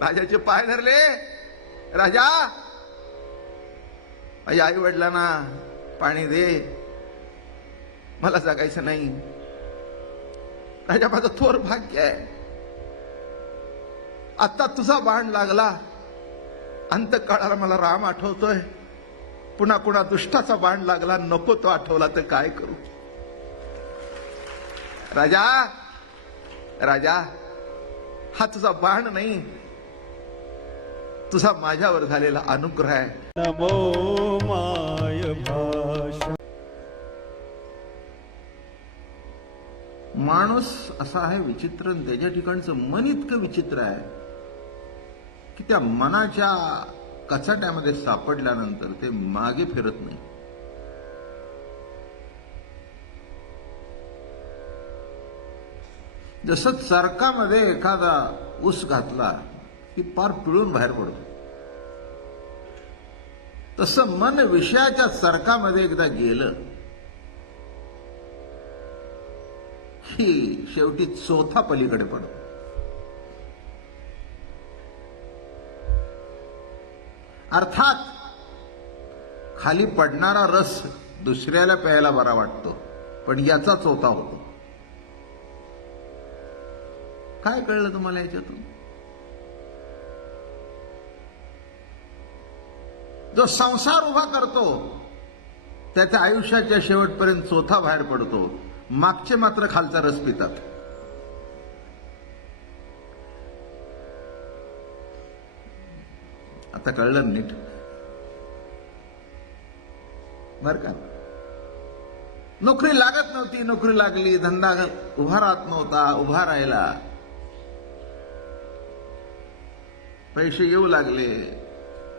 राजाचे पाय धरले. राजा, आई वडिलांना पाणी दे, मला जगायचं नाही. राजा, माझं थोर भाग्य आहे, आता तुझा बाण लागला, अंतकाळाला मला राम आठवतोय, पुन्हा कुणा दुष्टाचा बाण लागला, नको तो आठवला तर काय करू. राजा, राजा, हा तुझा बाण नाही, तुझा माझ्यावर झालेला अनुग्रह आहे. नमो माय भाषा. माणूस असा आहे विचित्र, त्याच्या ठिकाणचं मन इतकं विचित्र आहे की त्या मनाच्या कचाट्यामध्ये सापडल्यानंतर ते मागे फिरत नाही. जसं चरकामध्ये एखादा ऊस घातला की पार पिळून बाहेर पडतो, तसं मन विषयाच्या चरकामध्ये एकदा गेलं की शेवटी चोथा पलीकडे पडतो. अर्थात खाली पडणारा रस दुसऱ्याला प्यायला बरा वाटतो, पण याचा चोथा होतो. काय कळलं तुम्हाला याच्यातून? जो संसार उभा करतो त्याच्या आयुष्याच्या शेवटपर्यंत चोथा बाहेर पडतो, मागचे मात्र खालचा रस पितात. आता कळलं नीट बर का? नोकरी लागत नव्हती, नोकरी लागली, धंदा उभा राहत नव्हता, उभा राहिला, पैसे येऊ लागले,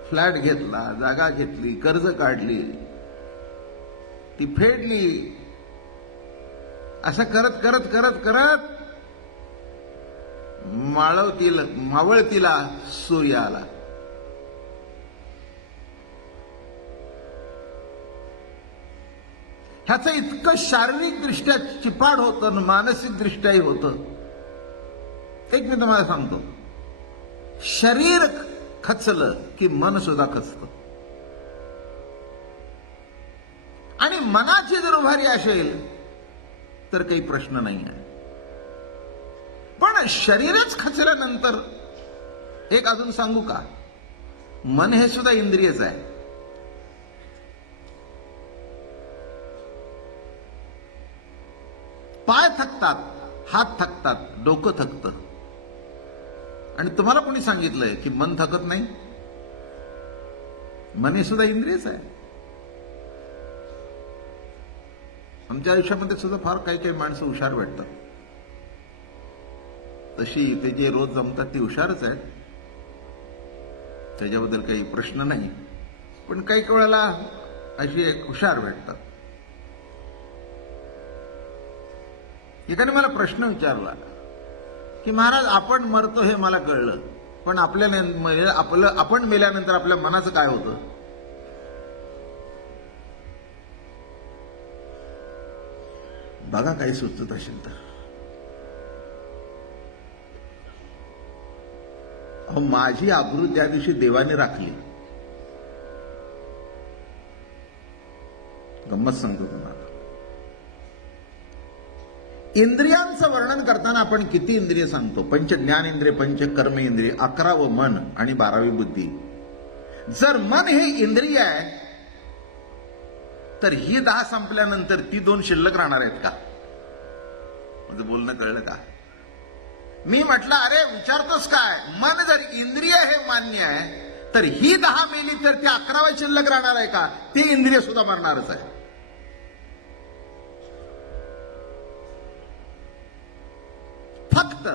फ्लॅट घेतला, जागा घेतली, कर्ज काढली, ती फेडली. असं करत करत करत करत मावळतीला सूर्य आला. ह्याचं इतकं शारीरिक दृष्ट्या चिपाड होतं, मानसिक दृष्ट्याही होतं. एक मी तुम्हाला सांगतो, शरीर खचलं की मन सुद्धा खचतं. आणि मनाची जर उभारी असेल तर काही प्रश्न नाही आहे. पण शरीरच खचल्यानंतर एक अजून सांगू का, मन हे सुद्धा इंद्रियच आहे. पाय थकतात, हात थकतात, डोकं थकतं, आणि तुम्हाला कोणी सांगितलंय की मन थकत नाही? मन हे सुद्धा इंद्रियच आहे. आमच्या आयुष्यामध्ये सुद्धा फार काही काही माणसं हुशार भेटतात. तशी ते जे रोज जमतात ती हुशारच आहेत, त्याच्याबद्दल काही प्रश्न नाही. पण काही वेळेला अशी एक हुशार भेटतात. एकाने मला प्रश्न विचारला की महाराज, आपण मरतो हे मला कळलं, पण आपण मेल्यानंतर आपल्या मनाचं काय होतं? बघा काही सुचत असेल तर. अहो, माझी आबरू त्या दिवशी देवाने राखली. गंमत सांगतो तुम्हाला. इंद्रियांचं वर्णन करताना आपण किती इंद्रिय सांगतो? पंच ज्ञानेंद्रिय, पंच कर्म इंद्रिय, 11व मन आणि 12वी बुद्धी. जर मन हे इंद्रिय आहे तर ही 10 संपल्यानंतर ती 2 शिल्लक राहणार आहेत का? म्हणजे बोलणं कळलं का? मी म्हटलं, अरे विचारतोस काय? मन जर इंद्रिय हे मान्य आहे तर ही 10 मेली तर ती 11वी शिल्लक राहणार आहे का? ती इंद्रिय सुद्धा मरणारच आहे. फक्त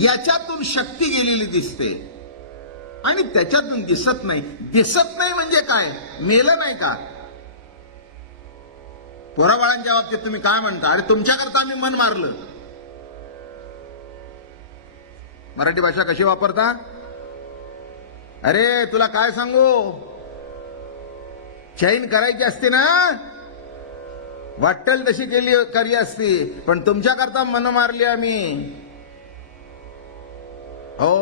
याच्यातून शक्ती गेलेली दिसते आणि त्याच्यातून दिसत नाही. दिसत नाही म्हणजे काय? मेलं नाही का? पोराबाळांच्या बाबतीत तुम्ही काय म्हणता? अरे तुमच्याकरता आम्ही मन मारलं. मराठी भाषा कशी वापरता? अरे तुला काय सांगू, चैन करायची असते ना, वाटेल तशी करी असती, पण तुमच्याकरता मन मारली आम्ही. हो,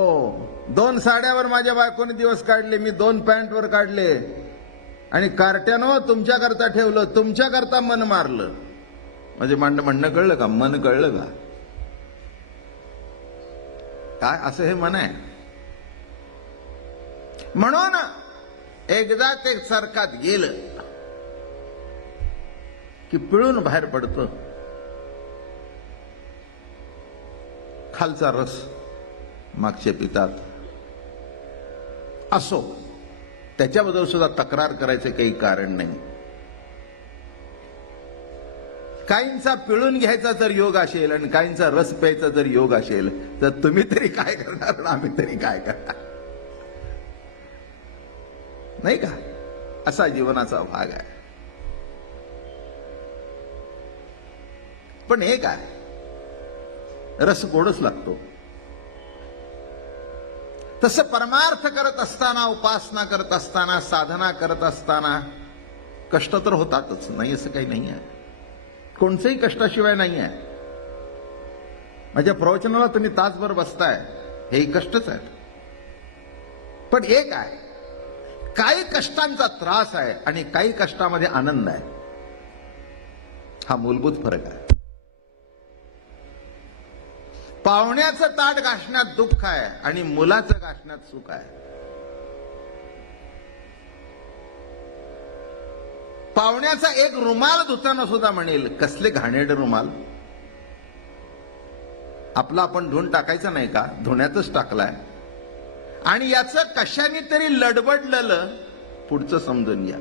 2 साड्यावर माझ्या बायकोने दिवस काढले, मी 2 पॅन्टवर काढले, आणि कार्ट्यानं तुमच्याकरता ठेवलं, तुमच्याकरता मन मारलं. म्हणजे म्हणणं कळलं का? मन कळलं का? काय असं हे मन आहे. म्हणून एकदा ते सरकात गेलं की पिळून बाहेर पडतं खालचा रस, मागचे पितात. असो, त्याच्याबद्दल सुद्धा तक्रार करायचं काही कारण नाही. काहींचा पिळून घ्यायचा जर योग असेल आणि काहींचा रस प्यायचा जर योग असेल, तर तुम्ही तरी काय करणार आणि आम्ही तरी काय करणार, नाही का? असा जीवनाचा भाग आहे. पण हे काय, रस गोडच लागतो. तसं परमार्थ करत असताना, उपासना करत असताना, साधना करत असताना कष्ट तर होतातच, नाही असं काही नाही आहे. कोणत्याही कष्टाशिवाय नाही आहे. माझ्या प्रवचनाला तुम्ही तासभर बसताय, हे कष्टच आहेत. पण एक आहे, काही कष्टांचा त्रास आहे आणि काही कष्टामध्ये आनंद आहे. हा मूलभूत फरक आहे. पाहुण्याचं ताट घासण्यात दुःख आहे आणि मुलाचं घासण्यात सुख आहे. पाहुण्याचा एक रुमाल धुताना सुद्धा म्हणेल, कसले घाणेरडे रुमाल, आपला आपण धुवून टाकायचा नाही का? धुण्यातच टाकलाय. आणि याचं कशाने तरी लडबडलेलं, पुढचं समजून घ्या.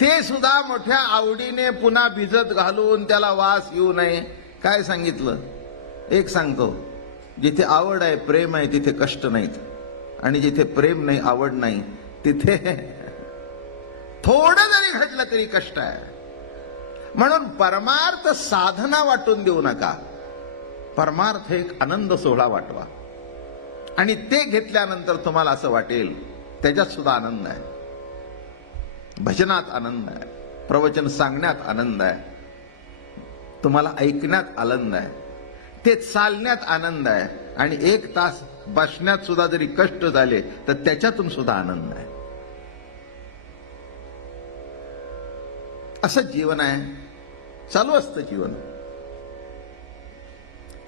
ते सुद्धा मोठ्या आवडीने पुन्हा भिजत घालून त्याला वास येऊ नये. काय सांगितलं? एक सांगतो, जिथे आवड आहे, प्रेम आहे, तिथे कष्ट नाहीत. आणि जिथे प्रेम नाही, आवड नाही, तिथे थोडं जरी घडलं तरी कष्ट आहे. म्हणून परमार्थ साधना वाटून देऊ नका. परमार्थ एक आनंद सोहळा वाटवा. आणि ते घेतल्यानंतर तुम्हाला असं वाटेल त्याच्यात सुद्धा आनंद आहे. भजनात आनंद आहे, प्रवचन सांगण्यात आनंद आहे, तुम्हाला ऐकण्यात आनंद आहे, ते चालण्यात आनंद आहे, आणि 1 तास बसण्यात सुद्धा जरी कष्ट झाले तर त्याच्यातून सुद्धा आनंद आहे. असं जीवन आहे. चालू असतं जीवन.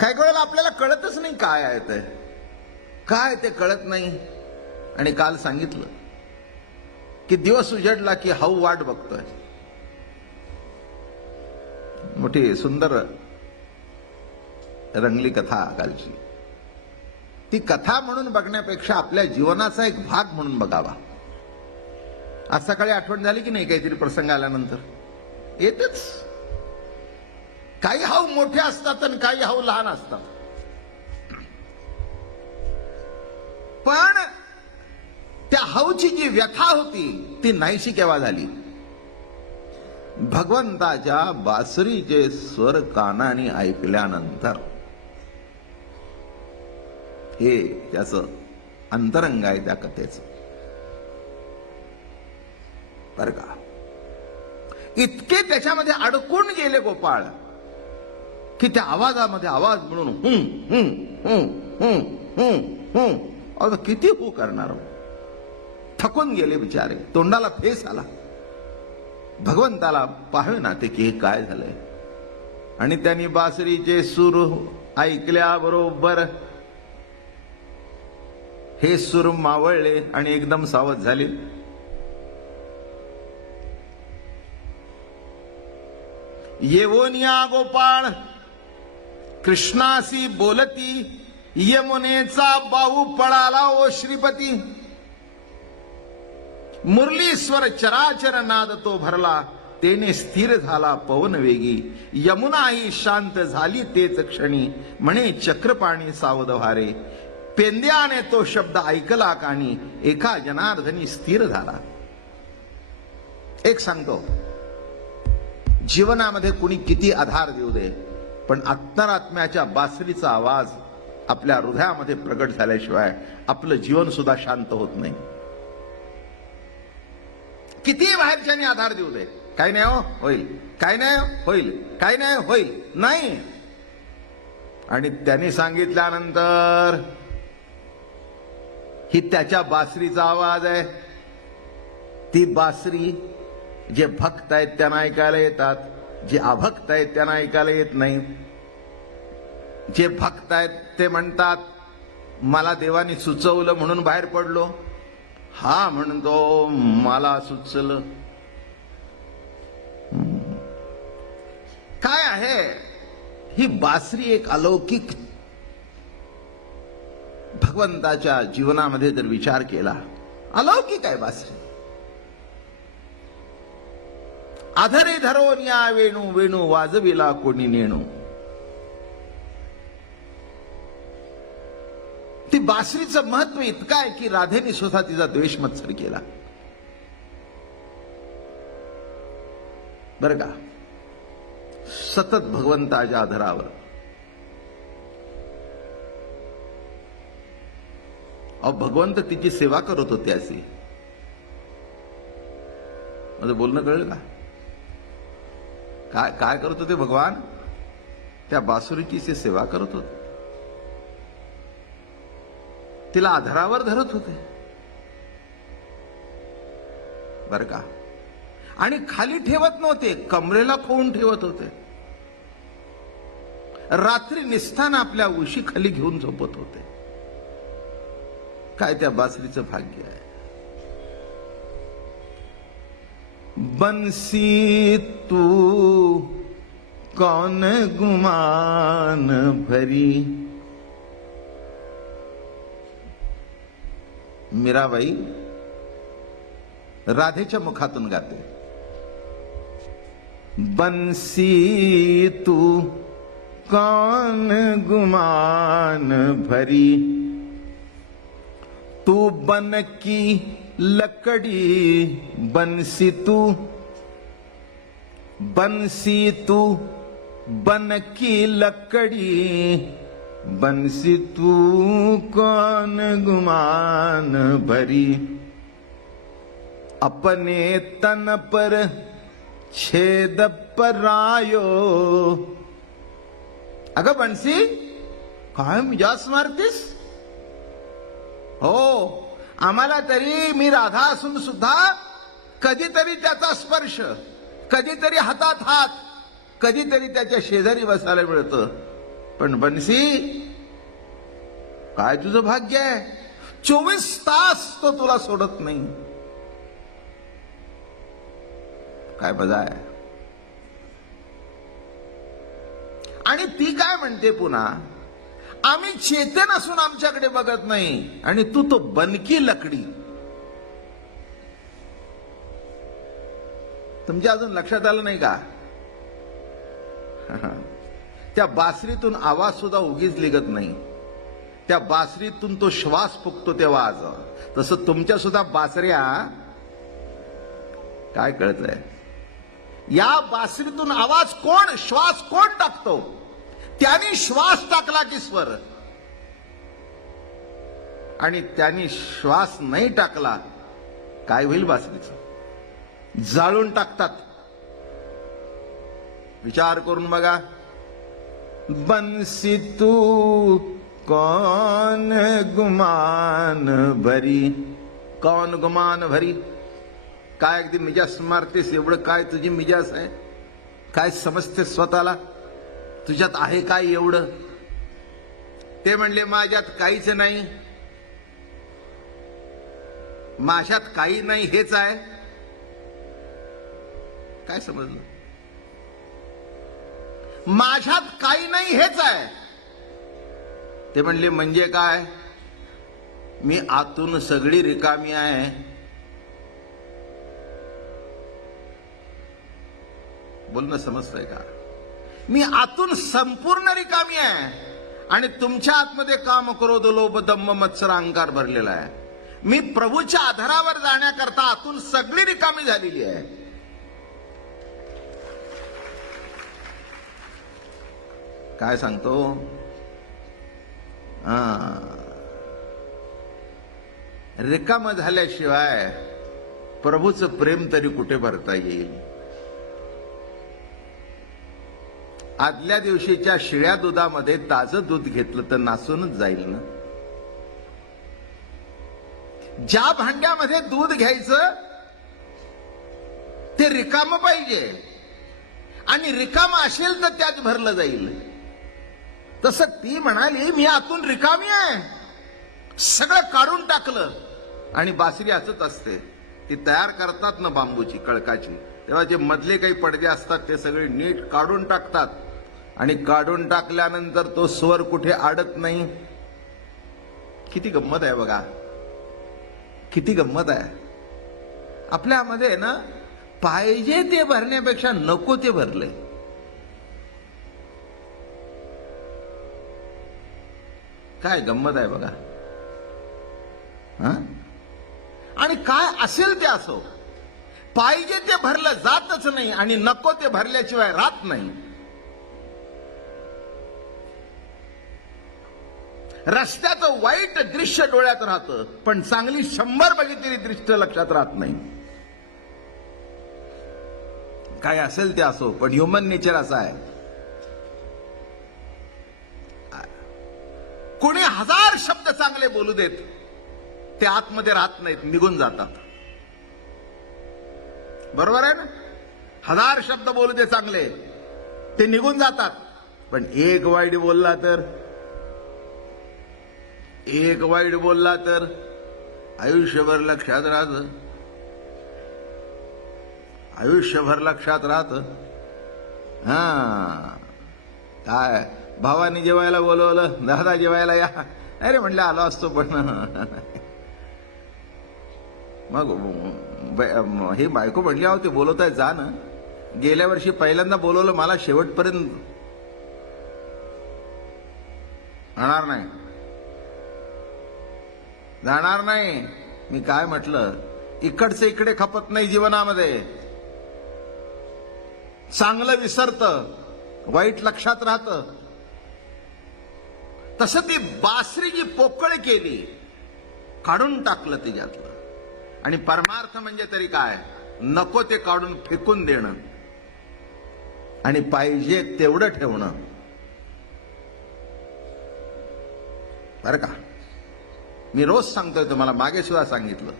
काही वेळेला आपल्याला कळतच नाही काय आहे ते, काय ते कळत नाही. आणि काल सांगितलं की दिवस उजडला की हाऊ वाट बघतोय. मोठी सुंदर रंगली कथा कालची. ती कथा म्हणून बघण्यापेक्षा आपल्या जीवनाचा एक भाग म्हणून बघावा. आज सकाळी आठवण झाली की नाही, काहीतरी प्रसंग आल्यानंतर येतेच. काही हाऊ मोठे असतात आणि काही हाऊ लहान असतात. पण त्या हाऊची जी व्यथा होती ती नाहीशी केव्हा झाली? भगवंताच्या बासरीचे स्वर कानाने ऐकल्यानंतर. हे त्याचं अंतरंग आहे त्या कथेचं, बर का. इतके त्याच्यामध्ये अडकून गेले गोपाळ की त्या आवाजामध्ये आवाज म्हणून अगं किती हू करणार. थकून गेले बिचारे, तोंडाला फेस आला. भगवंताला पाहावे ना ते की हे काय झालंय. आणि त्यांनी बासरीचे सूर ऐकल्याबरोबर हे सूर मावळले आणि एकदम सावध झाले. येवोनिया गोपाळ कृष्णासी बोलती, यमुनेचा बाहू पळाला ओ श्रीपती. मुरलीस्वर चराचर नाद तो भरला, तेने स्थिर झाला पवन वेगी. यमुना ही शांत झाली तेच क्षणी, म्हणे चक्रपाणी सावध व्हारे. पेंद्याने तो शब्द ऐकला कानी, एका जनार्दनी स्थिर झाला. एक सांगतो, जीवनामध्ये कुणी किती आधार देऊ दे, पण अंतरात्म्याच्या बासरीचा आवाज आपल्या हृदयामध्ये प्रगट झाल्याशिवाय आपलं जीवन सुद्धा शांत होत नाही. किती बाहेरच्याने आधार देऊ दे, काही नाही हो होईल, काही नाही होईल, काही नाही होईल, नाही. आणि त्यांनी सांगितल्यानंतर ही त्याच्या बासरीचा आवाज आहे. ती बासरी जे भक्त आहेत त्यांना ऐकायला येतात, जे अभक्त आहेत त्यांना ऐकायला येत नाही. जे भक्त आहेत ते म्हणतात मला देवानी सुचवलं म्हणून बाहेर पडलो. हा म्हणतो मला सुचलं. काय आहे ही बासरी? एक अलौकिक भगवंताच्या जीवनामध्ये जर विचार केला, अलौकिक आहे बासरी. आधरे धरून या वेणू, वेणू वाजविला कोणी नेणू. ती बासरीचं महत्व इतकं आहे की राधेने सुद्धा तिचा द्वेष मत्सर केला. बरं का, सतत भगवंताच्या आधारावर. अहो भगवंत तिची सेवा करत होते असे. माझं बोलणं कळलं का? काय काय करत होते भगवान? त्या बासुरीची ते सेवा करत होते, तिला आधारावर धरत होते. बर का, आणि खाली ठेवत नव्हते, कमरेला खोवून ठेवत होते. रात्री निस्ताना आपल्या उशी खाली घेऊन झोपत होते. काय त्या बासरीचं भाग्य आहे. बंसी तू कौन गुमान भरी. मीराबाई राधेच्या मुखातून गाते. बंसी तू कौन गुमान भरी, तू बन की लकड़ी बंसी तू, बंसी तू बन की लकड़ी, बंसी तू कौन गुमान भरी. अपने तन पर छेद परायो. अगं बंसी, काय मिजाज मारतीस? हो, आम्हाला तरी, मी राधा असून सुद्धा कधीतरी त्याचा स्पर्श, कधीतरी हातात हात, कधीतरी त्याच्या शेजारी बसायला मिळतं. पण बंसी, काय तुझं भाग्य आहे, 24 तास तो तुला सोडत नाही. काय बजा आहे. आणि ती काय म्हणते पुन्हा, आम्ही चेतन असून आमच्याकडे बघत नाही, आणि तू तो बनकी लकडी. तुमच्या अजून लक्षात आलं नाही का? त्या बासरीतून आवाज सुद्धा उगीच निघत नाही. त्या बासरीतून तो श्वास फुकतो तेव्हा आज. तसं तुमच्या सुद्धा बासऱ्या, काय कळतंय, या बासरीतून आवाज कोण, श्वास कोण टाकतो? त्यांनी श्वास टाकला की स्वर, आणि त्यांनी श्वास नाही टाकला काय होईल बासरीचं? जाळून टाकतात. विचार करून बघा. बंसी तू कौन गुमान भरी, कौन गुमान भरी. काय अगदी मिजाज मारतेस, एवढं काय तुझी मिजाज आहे? काय समजते स्वतःला? तुझ्यात आहे काय एवढं? ते म्हणले माझ्यात काहीच नाही, माझ्यात काही नाही हेच आहे. काय समजलं? माझ्यात काही नाही हेच आहे. ते म्हणले म्हणजे काय? मी आतून सगळी रिकामी आहे. बोलणं समजतंय का? मी आतून संपूर्ण रिकामी आहे, आणि तुमच्या आतमध्ये काम, क्रोध, लोभ, दंभ, मत्सर, अहंकार भरलेला आहे. मी प्रभूच्या आधारावर जाण्याकरता आतून सगळी रिकामी झालेली आहे. काय सांगतो? रिकाम झाल्याशिवाय प्रभूचं प्रेम तरी कुठे भरता येईल? आदल्या दिवशीच्या शिळ्या दुधामध्ये ताजं दूध घेतलं तर नासूनच जाईल ना. ज्या भांड्यामध्ये दूध घ्यायचं ते रिकामं पाहिजे आणि रिकामं असेल तर त्यात भरलं जाईल. तसं ती म्हणाली मी आतून रिकामी आहे, सगळं काढून टाकलं. आणि बासरी असत असते, ती तयार करतात ना बांबूची कळकाची, तेव्हा जे मधले काही पडदे असतात ते सगळे नीट काढून टाकतात. आणि काढून टाकल्यानंतर तो स्वर कुठे अडत नाही. किती गंमत आहे बघा, किती गंमत आहे. आपल्यामध्ये ना पाहिजे ते भरण्यापेक्षा नको ते भरले. काय गंमत आहे बघा. आणि काय असेल ते असो, पाहिजे ते भरलं जातच नाही आणि नको ते भरल्याशिवाय राहत नाही. रस्त्याचं वाईट दृश्य डोळ्यात राहतं, पण चांगली 100 बघितलेली दृश्य लक्षात राहत नाही. काय असेल ते असो, पण ह्युमन नेचर असं आहे. कोणी 1000 शब्द चांगले बोलू देत, ते आतमध्ये राहत नाहीत, निघून जातात. बरोबर आहे ना. 1000 शब्द बोलू दे चांगले, ते निघून जातात. पण एक वाईट बोलला तर, एक वाईट बोलला तर आयुष्यभर लक्षात राहत, आयुष्यभर लक्षात राहत. काय भावानी जेवायला बोलवलं, दादा जेवायला या, अरे म्हणलं आलो असतो, पण मग ही बायको म्हटली अहो ते बोलवताय जा ना. गेल्या वर्षी पहिल्यांदा बोलवलं मला, शेवटपर्यंत जाणार नाही, जाणार नाही. मी काय म्हटलं, इकडचे इकडे खपत नाही जीवनामध्ये. चांगलं विसरतं, वाईट लक्षात राहतं. तसं ती बासरी जी पोकळ केली, काढून टाकलं तिच्यातलं. आणि परमार्थ म्हणजे तरी काय, नको ते काढून फेकून देणं आणि पाहिजे तेवढं ठेवणं. बरं का, मी रोज सांगतोय तुम्हाला, मागे सुद्धा सांगितलं.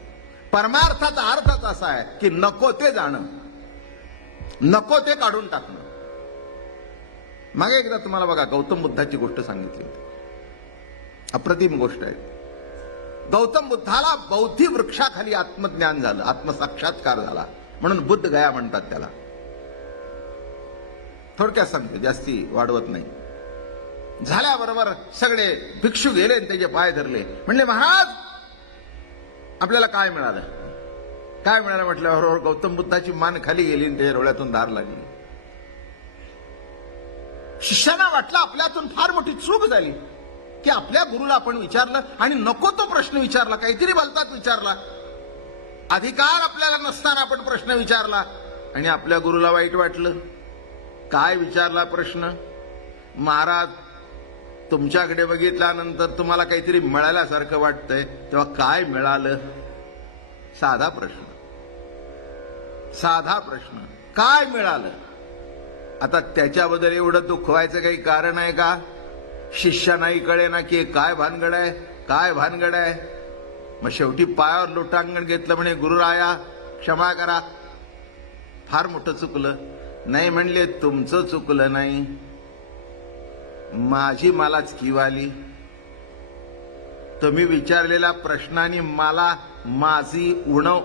परमार्थाचा अर्थच असा आहे की नको ते जाणं, नको ते काढून टाकणं. मागे एकदा तुम्हाला बघा गौतम बुद्धाची गोष्ट सांगितली होती, अप्रतिम गोष्ट आहे. गौतम बुद्धाला बौद्धी वृक्षाखाली आत्मज्ञान झालं, आत्मसाक्षात्कार झाला, म्हणून बुद्ध गया म्हणतात त्याला. थोडक्यात सांगतो, जास्ती वाढवत नाही. झाल्याबरोबर सगळे भिक्षू गेले आणि त्याचे पाय धरले. म्हणले महाराज आपल्याला काय मिळालं, काय मिळालं म्हटल्याबरोबर गौतम बुद्धाची मान खाली गेली आणि त्याच्या डोळ्यातून धार लागली. शिष्याना वाटलं आपल्यातून फार मोठी चूक झाली की आपल्या गुरुला आपण विचारलं आणि नको तो प्रश्न विचारला, काहीतरी बोलतात विचारला. अधिकार आपल्याला नसताना आपण प्रश्न विचारला आणि आपल्या गुरुला वाईट वाटलं. काय विचारला प्रश्न, महाराज तुमच्याकडे बघितल्यानंतर तुम्हाला काहीतरी मिळाल्यासारखं वाटतंय, तेव्हा काय मिळालं. साधा प्रश्न, साधा प्रश्न, काय मिळालं. आता त्याच्याबद्दल एवढं दुःख व्हायचं काही कारण आहे का. शिष्यानाही कळे ना की काय भानगड आहे, काय भानगड आहे. मग शेवटी पायावर लोटांगण घेतलं, म्हणे गुरुराया क्षमा करा, फार मोठं चुकलं. नाही म्हणले तुमचं चुकलं नाही, माझी मलाच कीव आली. तुम्ही विचारलेल्या प्रश्नाने मला माझी उणव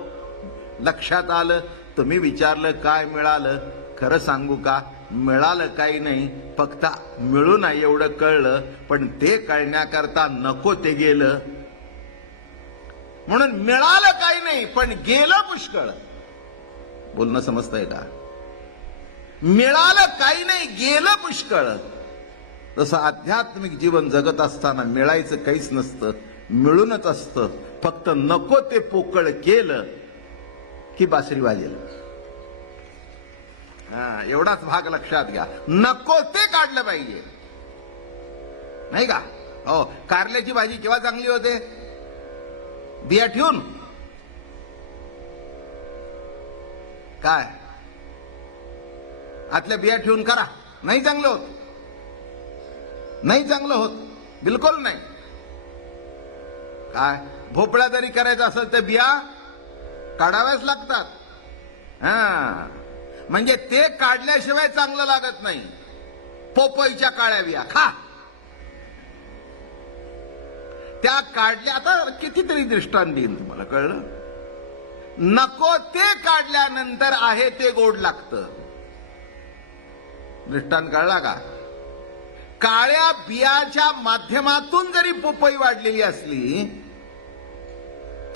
लक्षात आलं. तुम्ही विचारलं काय मिळालं, खरं सांगू का मिळालं काही नाही, फक्त मिळू नाही एवढं कळलं. पण ते कळण्याकरता नको ते गेलं, म्हणून मिळालं काही नाही पण गेलं पुष्कळ. बोलणं समजतंय का. मिळालं काही नाही, गेलं पुष्कळ. तसं आध्यात्मिक जीवन जगत असताना मिळायचं काहीच नसतं, मिळूनच असतं. फक्त नको ते पोकळ केलं की बासरी वाजेल. एवढाच भाग लक्षात घ्या. नको ते काढलं पाहिजे, नाही का. हो, कारल्याची भाजी केव्हा चांगली होते, बिया ठेवून. काय आतल्या बिया ठेवून करा, नाही चांगलं होत, नाही चांगलं होत, बिलकुल नाही. काय भोपळा जरी करायचा असेल तर बिया काढाव्याच लागतात. हा, म्हणजे ते काढल्याशिवाय चांगलं लागत नाही. पोपईच्या काळ्या बिया खा, त्या काढल्या. आता कितीतरी दृष्टांत देईन तुम्हाला, कळलं? नको ते काढल्यानंतर आहे ते गोड लागतं. दृष्टांत कळला का? काळ्या बियाच्या माध्यमातून जरी पोपई वाढलेली असली,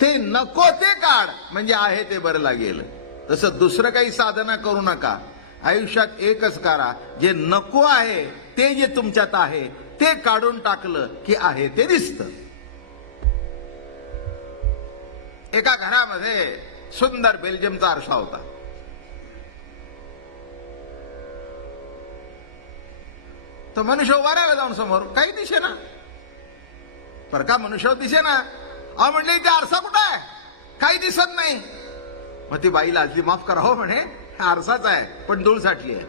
ते नको ते काढ म्हणजे आहे ते बरं लागेल. तसं दुसरं काही साधना करू नका. आयुष्यात एकच करा, जे नको आहे ते जे तुमच्यात आहे ते काढून टाकलं की आहे ते दिसतं. एका घरामध्ये सुंदर बेल्जियमचा आरसा होता. तो मनुष्य उभा राहिला जाऊन समोर, काही दिसे ना, पर का मनुष्य दिसे ना. अहो म्हणले ते आरसा कुठं आहे, काही दिसत नाही. मग ती बाई लाजली, माफ करा हो म्हणे, आरसाच आहे पण धूळ साठली आहे.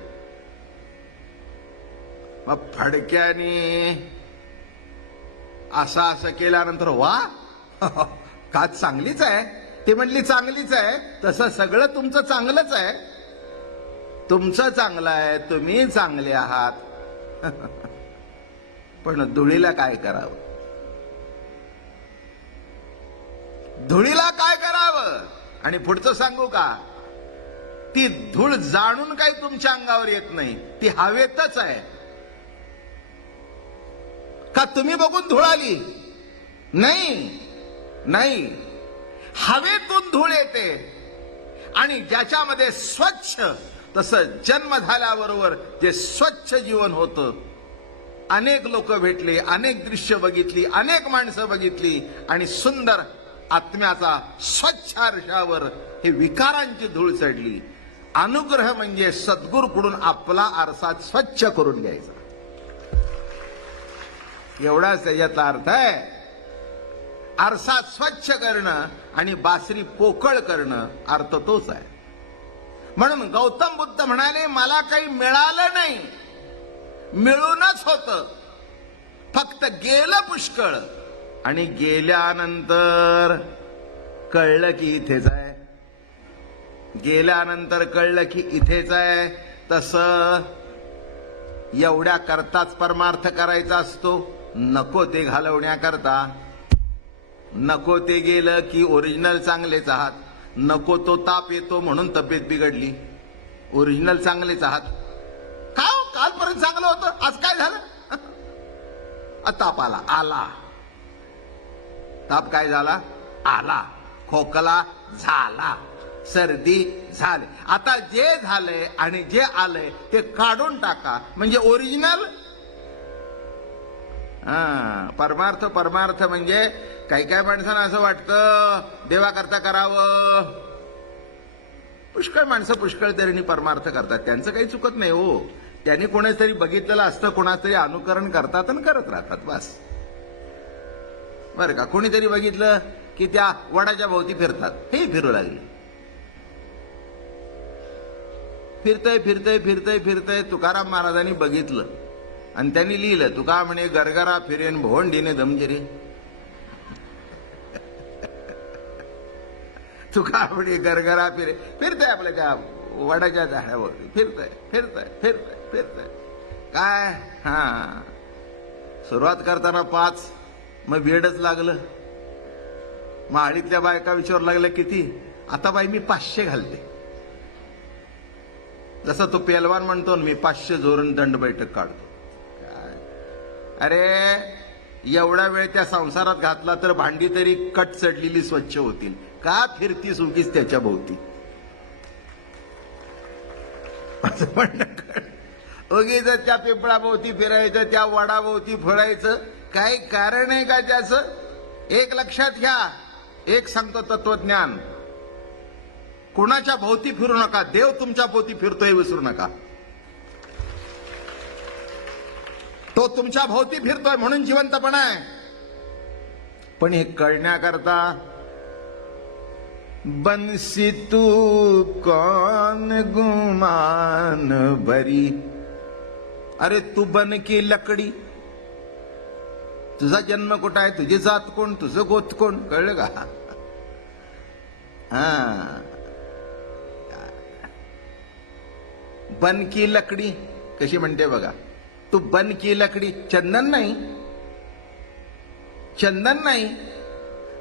मग फडक्याने असं केल्यानंतर वा का चांगलीच आहे. ती म्हणली चांगलीच आहे, तसं सगळं तुमचं चांगलंच आहे. तुमचं चांगलं आहे, तुम्ही चांगले आहात. पण धुळीला काय करावं, धुळीला काय करावं. आणि पुढचं सांगू का, ती धूळ जाणून काही तुमच्या अंगावर येत नाही, ती हवेतच आहे. का तुम्ही बघून धूळ आली? नाही नाही, हवेतून धूळ येते. आणि ज्याच्यामध्ये स्वच्छ, तसं जन्म झाल्याबरोबर जे स्वच्छ जीवन होतं. अनेक लोक भेटले, अनेक दृश्य बघितली, अनेक माणसं बघितली, आणि सुंदर आत्म्याचा स्वच्छ आरशावर हे विकारांची धूळ चढली. अनुग्रह म्हणजे सद्गुरूकडून आपला आरसा स्वच्छ करून घ्यायचा, एवढाच त्याच्यातला अर्थ आहे. आरसा स्वच्छ करणं आणि बासरी पोकळ करणं, अर्थ तोच आहे. म्हणून गौतम बुद्ध म्हणाले, मला काही मिळालं नाही, मिळूनच होतं, फक्त गेलं पुष्कळ. आणि गेल्यानंतर कळलं की इथेच आहे, गेल्यानंतर कळलं की इथेच आहे. तसं एवढ्या करताच परमार्थ करायचा असतो, नको ते घालवण्याकरता. नको ते गेलं की ओरिजिनल चांगलेच आहात. नको तो ताप येतो म्हणून तब्येत बिघडली, ओरिजिनल चांगलेच आहात. का हो, कालपर्यंत चांगलं होतं, आज काय झालं? ताप आला, आला ताप, काय झाला? आला. खोकला झाला, सर्दी झाली. आता जे झालंय आणि जे आलंय ते काढून टाका, म्हणजे ओरिजिनल. परमार्थ, परमार्थ म्हणजे काही काही माणसांना असं वाटतं देवाकरता करावं. पुष्कळ माणसं पुष्कळ तऱ्हेने परमार्थ करतात, त्यांचं काही चुकत नाही हो. त्यांनी कोणाच तरी बघितलेलं असतं, कोणाच तरी अनुकरण करतात आणि करत राहतात, बस. बरं का, कोणीतरी बघितलं की त्या वडाच्या भोवती फिरतात, हे फिरू लागले. फिरतय फिरतय फिरतय फिरतय तुकाराम महाराजांनी बघितलं आणि त्यांनी लिहिलं, तुका म्हणे गरगरा फिरेन भोंडीने दमजिरी. तुका म्हणे गरगरा फिरे, फिरतय आपल्या त्या वडाच्या झाडावरती, फिरतय फिरतय फिरतय फिरतय. काय, हा, सुरुवात करताना 5, मग वेडच लागलं. माळीतल्या बायका विचारू लागल्या किती? आता बाई मी 500 घालते. जसा तो पेलवान म्हणतो, मी 500 जोरून दंड बैठक काढतो. अरे एवढा वेळ त्या संसारात घातला तर भांडी तरी कट चढलेली स्वच्छ होतील. का फिरतीस उगीच त्याच्या भोवती? असं म्हणणं, उगीच त्या पिंपळाभोवती फिरायचं, त्या वडाभोवती फिरायचं, काही कारण आहे का त्याचं? एक लक्षात घ्या, एक सांगतो तत्वज्ञान, कुणाच्या भोवती फिरू नका, देव तुमच्या भोवती फिरतोय विसरू नका. तो तुमच्या भोवती फिरतोय म्हणून जिवंतपणा आहे. पण हे कळण्याकरता बंसी तू कौन गुमान भरी, अरे तू बन की लकडी. तुझा जन्म कुठं आहे, तुझी जात कोण, तुझं गोत कोण, कळलं का? हा, बन की लकडी कशी म्हणते बघा. तू बन की लकडी. चंदन नाही, चंदन नाही,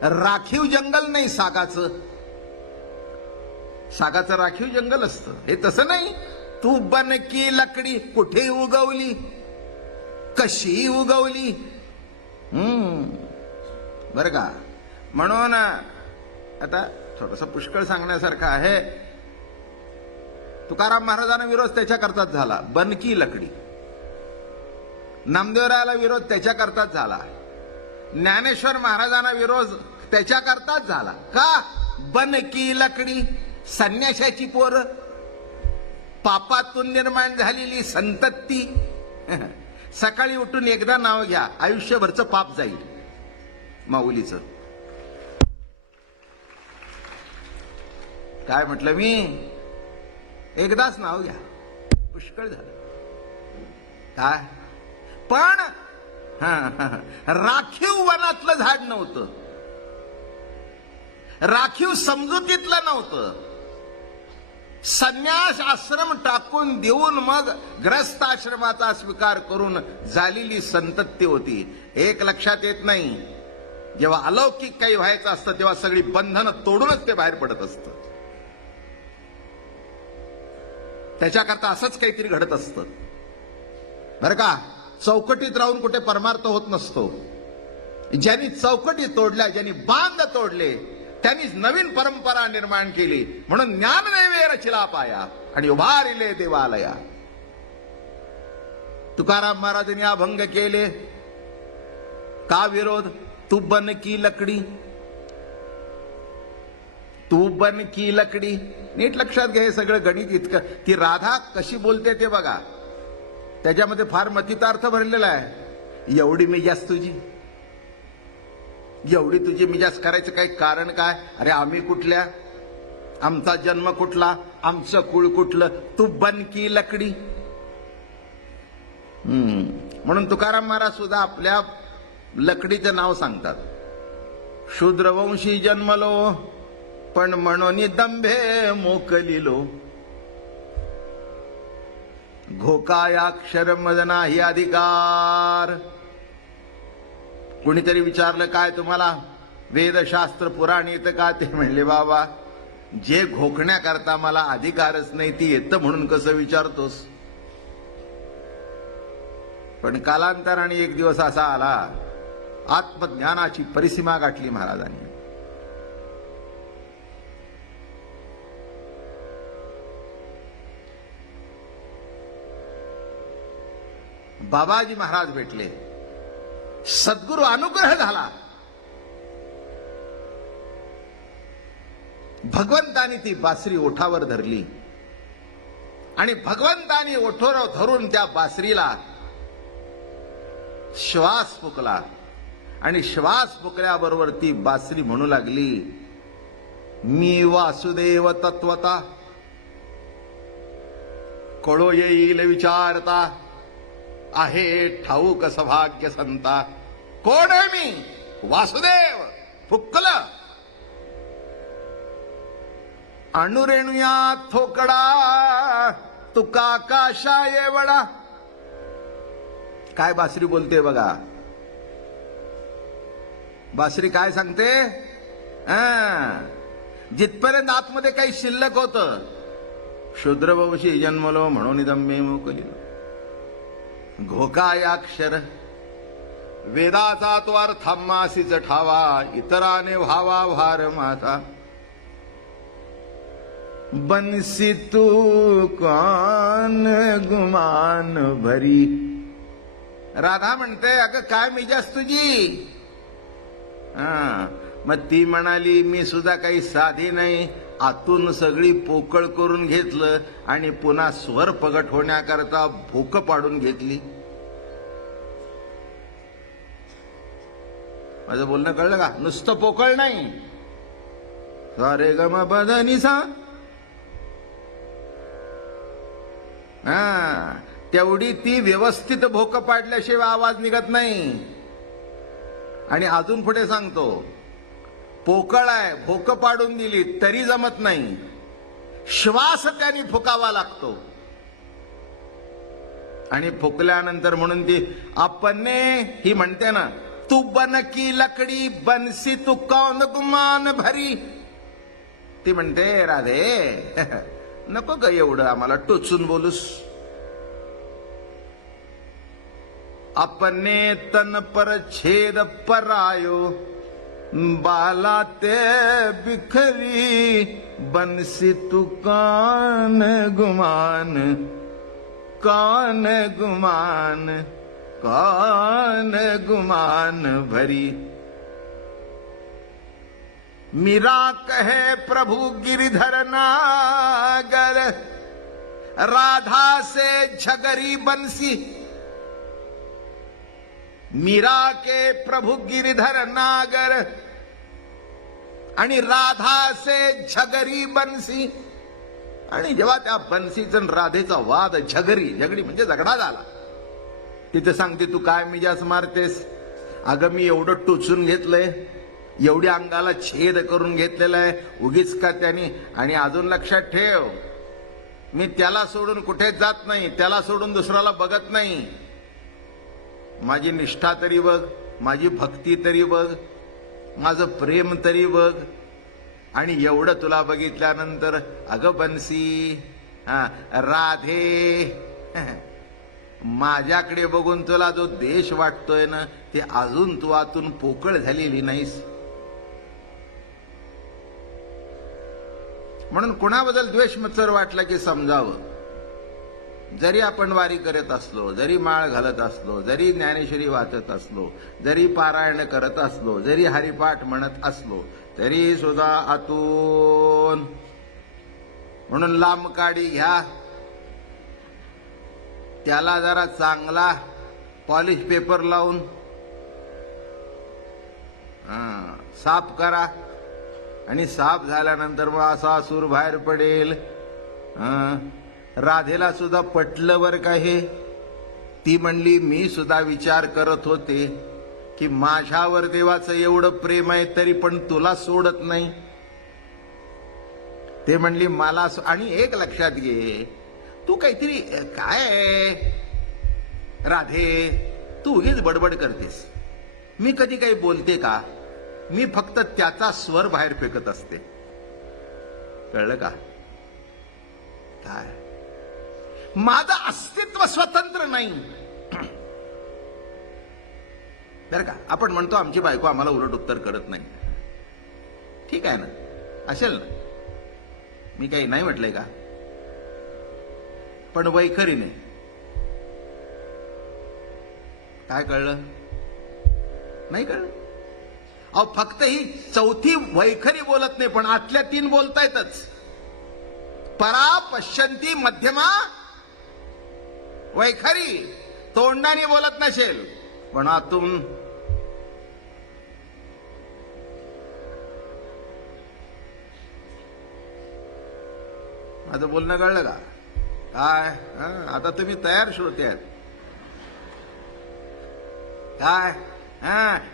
राखीव जंगल नाही सागाचं. सागाचं राखीव जंगल असतं, हे तसं नाही. तू बन की लकडी. कुठे उगवली, कशी उगवली. बर का. म्हणून आता थोडस पुष्कळ सांगण्यासारखं आहे. तुकाराम महाराजांना विरोध त्याच्या करताच झाला, बन की लकडी. नामदेवरायाला विरोध त्याच्या करताच झाला. ज्ञानेश्वर महाराजांना विरोध त्याच्या करताच झाला. का? बन की लकडी. संन्याशाची पोर, पापातून निर्माण झालेली संतती. सकाळी उठून एकदा नाव घ्या, आयुष्यभरचं पाप जाईल माऊलीचं. काय म्हटलं मी? एकदाच नाव घ्या, पुष्कळ झालं. काय पण राखीव वनातलं झाड नव्हतं, राखीव समजुतीतलं नव्हतं. संन्यास आश्रम टाकून देऊन मग ग्रस्त आश्रमाचा स्वीकार करून झालेली संतती होती. एक लक्षात येत नाही, जेव्हा अलौकिक काही व्हायचं असतं तेव्हा सगळी बंधनं तोडूनच ते बाहेर पडत असतं. त्याच्याकरता असंच काहीतरी घडत असतं बरं का. चौकटीत राहून कुठे परमार्थ होत नसतो. ज्यांनी चौकटी तोडल्या, ज्यांनी बांध तोडले, त्यांनीच नवीन परंपरा निर्माण केली. म्हणून ज्ञानदेवे रचिला पाया आणि उभारिले देवालया. तुकाराम महाराजांनी अभंग केले. का विरोध? तू बन की लकडी. तू बन की लकडी. नीट लक्षात घ्या, हे सगळं गणित इतकं. ती राधा कशी बोलते ते बघा, त्याच्यामध्ये फार मतितार्थ भरलेला आहे. एवढी मिजाज तुझी, एवढी तुझी मिजाज करायचं काही कारण काय? अरे आम्ही कुठल्या, आमचा जन्म कुठला, आमचं कुळ कुठलं. तू बन की लकडी. म्हणून तुकाराम महाराज सुद्धा आपल्या लकडीचं नाव सांगतात. शूद्रवंशी जन्मलो, पण म्हणून दंभे मोकलिलो. घोकायाक्षर मज नाही अधिकार. कुणीतरी विचारलं, काय तुम्हाला वेदशास्त्र पुराण येतं का? ते म्हणले, बाबा जे घोकण्याकरता मला अधिकारच नाही ती येतं म्हणून कसं विचारतोस? पण कालांतराने एक दिवस असा आला, आत्मज्ञानाची परिसीमा गाठली महाराजांनी. बाबाजी महाराज भेटले, सद्गुरु अनुग्रह झाला. भगवंतानी ती बासरी ओठावर धरली आणि भगवंतानी ओठावर धरून त्या बासरीला श्वास फुकला आणि श्वास फुकल्याबरोबर ती बासरी म्हणू लागली, मी वासुदेव तत्वता कळो येईल विचारता, आहे ठाऊक सौभाग्य संता. कोण आहे मी? वासुदेव. फुकलं. अणुरेणुया थोकडा तुका काशा येवडा. काय बासरी बोलते बघा. बासरी काय सांगते? जिथपर्यंत आतमध्ये काही शिल्लक होतं, शूद्रवंशी जन्मलो म्हणून दंभे मोकलिलो. घोकायाक्षर वेदाचा तो अर्थामासीच ठावा, इतराने व्हावा भार माझा. बनसी तू कान गुमान भरी. राधा म्हणते, अगं काय मिजाज तुझी? मग ती म्हणाली, मी सुद्धा काही साधी नाही, आतून सगळी पोकळ करून घेतलं आणि पुन्हा स्वर प्रगट होण्याकरता भूक पाडून घेतली. माझं बोलणं कळलं का? नुसतं पोकळ नाही, सारे गम बदनिसा. तेवढी ती व्यवस्थित भोक पाडल्याशिवाय आवाज निघत नाही. आणि अजून पुढे सांगतो, पोकळ आहे, भोक पाडून दिली तरी जमत नाही, श्वास त्याने फुकावा लागतो. आणि फुकल्यानंतर म्हणून ती अपने ही म्हणते ना, तू बन की लकडी बनसी तू कौन गुमान भरी. ती म्हणते, राधे नको ग एवढं आम्हाला टोचून बोलूस. अपने तन पर छेद परायो बाला ते बिखरी बनसी तू कान गुमान कान गुमान कान गुमान भरी. मीरा कहे प्रभु गिरधर नागर राधा से झगरी बंसी. मीरा के प्रभु गिरधर नागर आणि राधा से झगरी बंसी. आणि जेव्हा त्या बन्सीचा राधेचा वाद झगरी झगडी म्हणजे झगडा झाला, तिथे सांगते तू काय मिजाज मारतेस. अगं मी एवढं टोचून घेतलंय, एवढी अंगाला छेद करून घेतलेला आहे, उगीच का त्याने. आणि अजून लक्षात ठेव, मी त्याला सोडून कुठेच जात नाही, त्याला सोडून दुसऱ्याला बघत नाही. माझी निष्ठा तरी बघ, माझी भक्ती तरी बघ, माझं प्रेम तरी बघ. आणि एवढं तुला बघितल्यानंतर अगं बन्सी, राधे, माझ्याकडे बघून तुला जो देश वाटतोय ना, ते अजून तू आतून पोकळ झालेली नाहीस. म्हणून कुणाबद्दल द्वेष मत्सर वाटला की समजावं. जरी आपण वारी करत असलो, जरी माळ घालत असलो, जरी ज्ञानेश्वरी वाचत असलो, जरी पारायण करत असलो, जरी हरिपाठ म्हणत असलो, तरी सुद्धा आतून. म्हणून लांब काडी घ्या, त्याला जरा चांगला पॉलिश पेपर लावून साफ करा. आणि साफ झाल्यानंतर मग असा सूर बाहेर पडेल. राधेला सुद्धा पटलं बर का हे. ती म्हणली, मी सुद्धा विचार करत होते की माझ्यावर देवाचं एवढं प्रेम आहे तरी पण तुला सोडत नाही. ते म्हणली मला. आणि एक लक्षात घे, तू काहीतरी काय राधे, तू उगीच बडबड करतेस. मी कधी काही बोलते का? मी फक्त त्याचा स्वर बाहेर फेकत असते. कळलं का? काय माझं अस्तित्व स्वतंत्र नाही. बरं का, आपण म्हणतो आमची बायको आम्हाला उलट उत्तर करत नाही. ठीक आहे ना, असेल ना, मी काही नाही म्हटलंय का? पण वैखरीने काय कळलं? नाही कळलं. अहो फक्त ही चौथी वैखरी बोलत नाही, पण आतल्या तीन बोलतायतच. परा पश्यंती मध्यमा वैखरी. तोंडाने बोलत नसेल पण आतून. माझं बोलणं कळलं का? काय आता तुम्ही तयार श्रोते आहेत काय?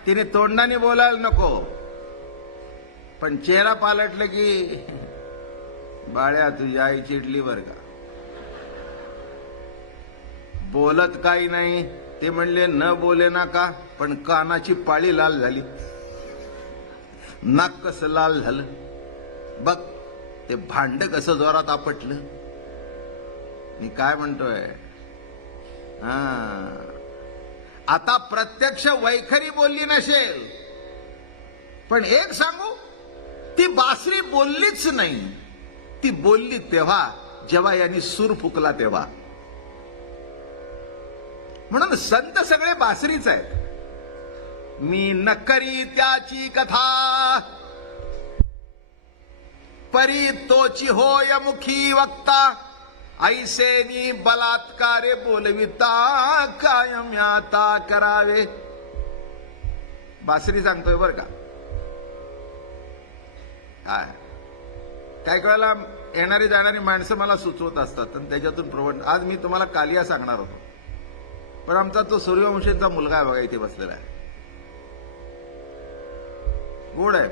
तिने तोंडाने बोलायला नको, पण चेहरा पालटलं की बाळ्या तुझी आई चिडली बर का. बोलत काही नाही. ते म्हणले न बोले ना का, पण कानाची पाळी लाल झाली, नाक कसं लाल झालं बघ. ते भांड कसं जोरात आपटलं. मी काय म्हणतोय, आता प्रत्यक्ष वैखरी बोलली नसेल, पण एक सांगू, ती बासरी बोललीच नाही. ती बोलली तेव्हा जेव्हा यांनी सूर फुकला तेव्हा. म्हणून संत सगळे बासरीच आहेत. मी न करी त्याची कथा परी तोची होय मुखी वक्ता. ऐसेनी बलात्कारे बोलविता कायम आता करावे. बासरी सांगतोय बर का. काय काय कळलं? येणारी जाणारी माणसं मला सुचवत असतात आणि त्याच्यातून प्रवण. आज मी तुम्हाला कालिया सांगणार होतो, पण आमचा तो सूर्यवंशींचा मुलगा आहे बघा, इथे बसलेला आहे, गोड आहे,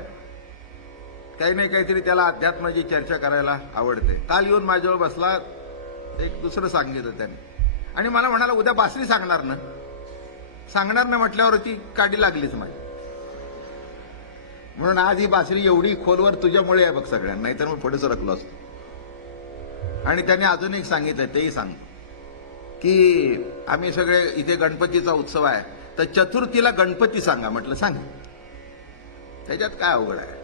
काही नाही काहीतरी त्याला अध्यात्माची चर्चा करायला आवडते. काल येऊन माझ्याजवळ बसला, एक दुसरं सांगितलं त्याने आणि मला म्हणाला उद्या बासरी सांगणार ना. सांगणार ना म्हटल्यावरती काडी लागलीच माझी. म्हणून आज ही बासरी एवढी खोलवर तुझ्यामुळे आहे बघ सगळ्यांना, नाहीतर मी पुढे सरकलो असतो. आणि त्याने अजून एक सांगितलं, तेही सांगतो की आम्ही सगळे इथे गणपतीचा उत्सव आहे, तर चतुर्थीला गणपती सांगा. म्हटलं सांग, त्याच्यात काय अवघड आहे.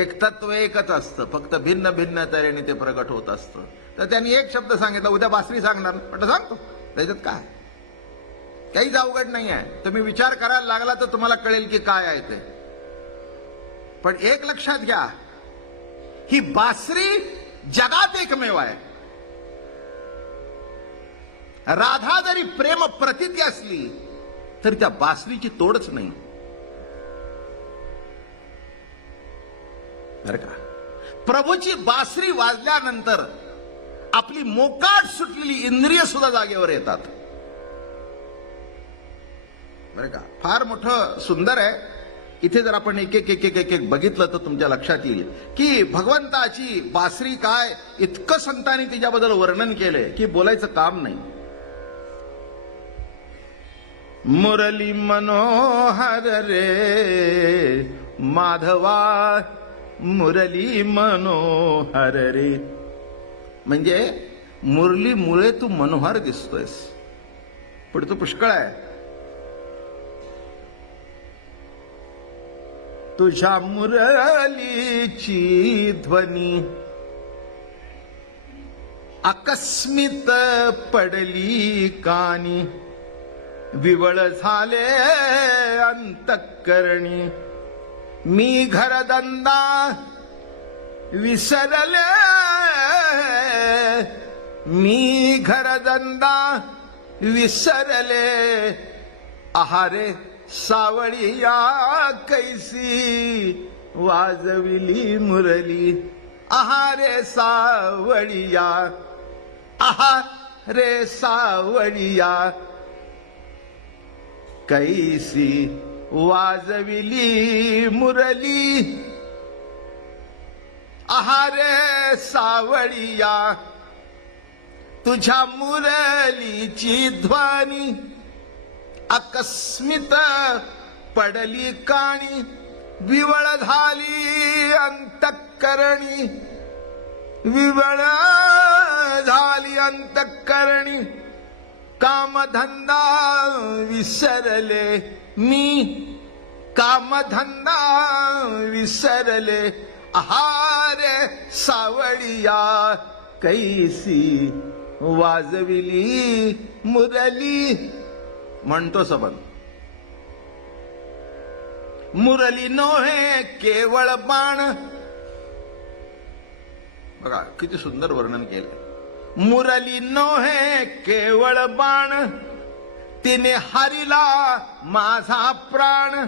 एक तत्व एकच असतं, फक्त भिन्न भिन्न तऱ्हेने ते प्रगट होत असतं. तर त्यांनी एक शब्द सांगितला, उद्या बासरी सांगणार. म्हटलं सांगतो, त्याच्यात काय, काहीच अवघड नाही आहे. तुम्ही विचार करायला लागला तर तुम्हाला कळेल की काय आहे ते. पण एक लक्षात घ्या, ही बासरी जगात एकमेव आहे. राधा जरी प्रेम प्रतिती असली तरी त्या बासरीची तोडच नाही बरं का. प्रभूची बासरी वाजल्यानंतर आपली मोकाट सुटलेली इंद्रिय सुद्धा जागेवर येतात बरं का. फार मोठं सुंदर आहे. इथे जर आपण एक एक एक एक एक एक बघितलं तर तुमच्या लक्षात येईल की भगवंताची बासरी काय, इतकं संतांनी तिच्याबद्दल वर्णन केलंय की बोलायचं काम नाही. मुरली मनोहर रे माधवा, मुरली मनोहर रे, म्हणजे मुरलीमुळे तू मनोहर दिसतोयस. पुढचं पुष्कळ आहे. तुझ्या मुरलीची ध्वनी आकस्मित पडली कानी, विवळ झाले अंतःकरणी, मी घरधंदा विसरले, मी घरधंदा विसरले, आहारे सावळिया कैसी वाजविली मुरली, आहारे सावळिया, आहारे सावळिया कैसी वाजविली मुरली, आहारे सावळिया, तुझ्या मुरलीची ध्वनी आकस्मित पडली काणी, विवळ झाली अंतःकरणी, विवळ झाली अंतःकरणी, कामधंदा विसरले मी, कामधंदा विसरले, आहारे सावळिया कैसी वाजविली मुरली. म्हणतो सबन, मुरली नोहे केवळ बाण. बघा किती सुंदर वर्णन केलं. मुरली नोहे केवळ बाण, तिने हरिला माझा प्राण,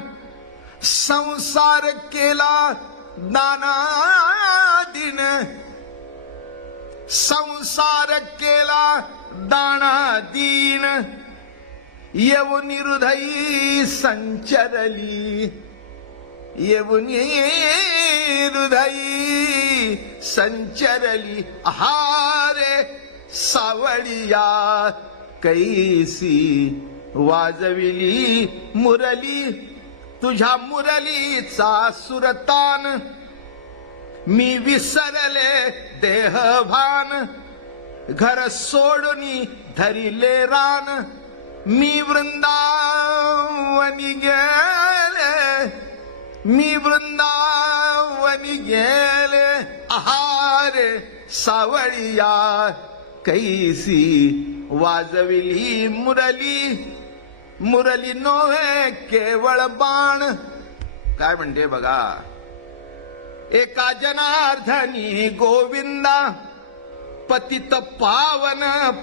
संसार केला दानादीन, संसार केला दानादीन, येऊनी हृदयी संचरली, येऊनी हृदयी संचरली, आहारे सावळिया कैसी वाजविली मुरली, तुझ्या मुरलीचा सुरतान, मी विसरले देहभान, घर सोडून धरिले रान, मी वृंदावनी गेले, मी वृंदावनी गेले, आहारे सावळिया कैसी वाजविली मुरली, मुरली नोहे केवळ बाण. काय म्हणते बघा, एका जनार्दनी गोविंदा, पतित पावन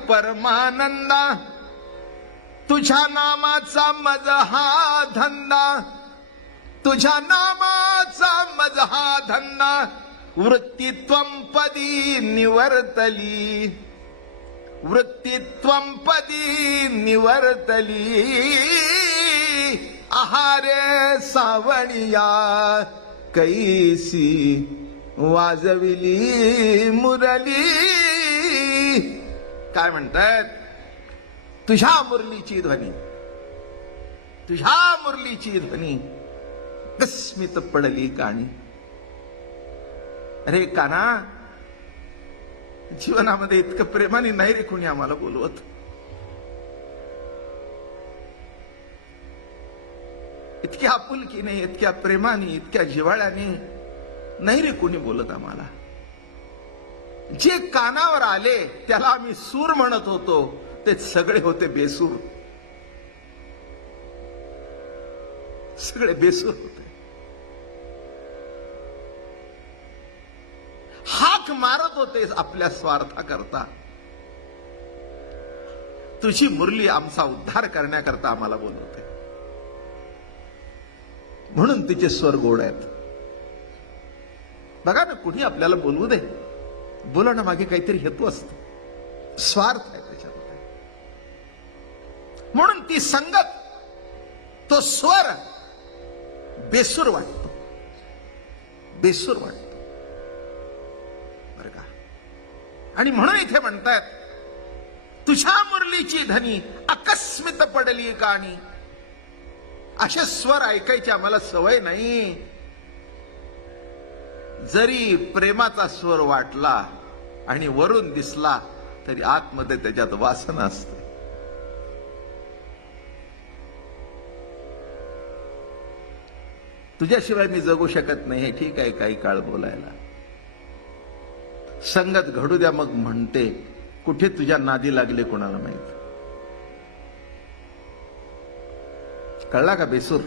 परमानंदा, तुझ्या नामाचा मज हा धंदा, तुझ्या नामाचा मज हा धंदा, वृत्तित्वं पदी निवर्तली, वृत्तित्वं पदी निवर्तली, आहारे सावणिया कैसी वाजविली मुरली. काय म्हणतात? तुझ्या मुरलीची ध्वनी, तुझ्या मुरलीची ध्वनी कस्मित पडली कानी. अरे काना, जीवनामध्ये इतकं प्रेमाने नाही रे कोणी आम्हाला बोलवत. इतक्या आपुलकीने, इतक्या प्रेमाने, इतक्या जिव्हाळ्याने नाही रे कोणी बोलत आम्हाला. जे कानावर आले त्याला आम्ही सूर म्हणत होतो, ते सगळे होते बेसूर, सगळे बेसूर होते. हाक मारत होते आपल्या स्वार्थाकरता. तुझी मुरली आमचा उद्धार करण्याकरता आम्हाला बोलवते, म्हणून तिचे स्वर गोड आहेत. बघा ना, कुणी आपल्याला बोलवू दे, बोलवणं मागे काहीतरी हेतू असतो, स्वार्थ आहे त्याच्यामध्ये. म्हणून ती संगत, तो स्वर बेसूर वाटतो, बेसूर वाटतो बरं का. आणि म्हणून इथे म्हणतात, तुझ्या मुरलीची धनी अकस्मित पडली कानी. असे स्वर ऐकायची आम्हाला सवय नाही. जरी प्रेमाचा स्वर वाटला आणि वरून दिसला तरी आतमध्ये त्याच्यात वासना असते. तुझ्याशिवाय मी जगू शकत नाही, हे ठीक आहे काही काळ बोलायला. संगत घडू द्या मग म्हणते, कुठे तुझ्या नादी लागले कोणाला माहित. कळला का बेसूर?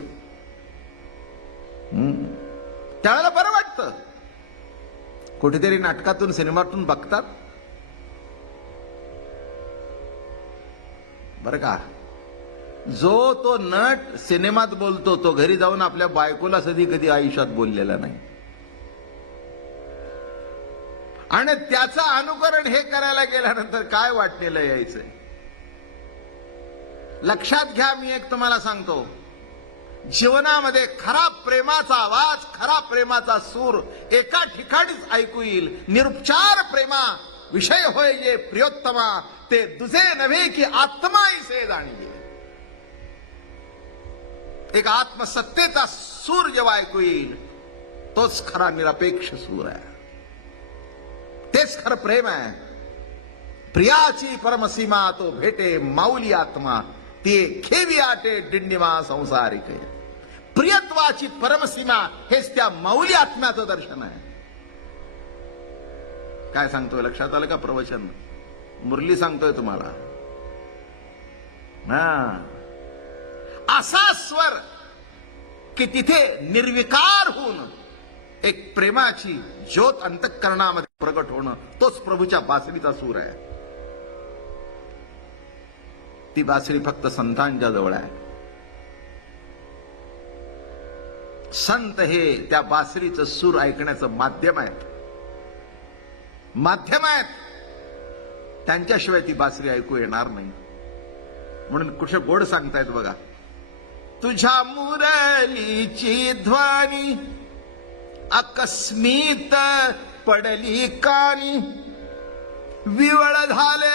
त्यावेळेला बरं वाटतं. कुठेतरी नाटकातून, सिनेमातून बघतात बरं का, जो तो नट सिनेमात बोलतो तो घरी जाऊन आपल्या बायकोला कधी आयुष्यात बोललेला नाही. आणि त्याचं अनुकरण हे करायला गेल्यानंतर काय वाटलेलं यायचंय. लक्षात घ्या, मी एक तुम्हाला सांगतो, जीवनामध्ये खरा प्रेमाचा आवाज, खरा प्रेमाचा सूर एका ठिकाणीच ऐकू येईल. निरुपचार प्रेमा विषय होय जे प्रियोत्तमा, ते दुजे नव्हे की आत्माईसे जाणीवे. एक आत्मसत्तेचा सूर जेव्हा ऐकू येईल, तोच खरा निरपेक्ष सूर आहे, तेच खरं प्रेम आहे. प्रियाची परमसीमा तो भेटे माऊली आत्मा, ते खेवी आटे दिंडिमा संसारिक. प्रियत्वाची परमसीमा हेच त्या माऊली आत्म्याचं दर्शन आहे. काय सांगतोय, लक्षात आलं का प्रवचन? मुरली सांगतोय तुम्हाला. असा स्वर की तिथे निर्विकार होऊन एक प्रेमाची ज्योत अंतःकरणामध्ये प्रगट होणं, तोच प्रभूच्या बासरीचा सूर आहे. ती बासरी फक्त संतांच्या जवळ आहे. संत हे त्या बासरीचं सूर ऐकण्याचं माध्यम आहेत, माध्यम आहेत. त्यांच्याशिवाय ती बासरी ऐकू येणार नाही. म्हणून कुठे गोड सांगतायत बघा, तुझ्या मुरलीची ध्वनी अकस्मित पडली कानी, विवळ झाले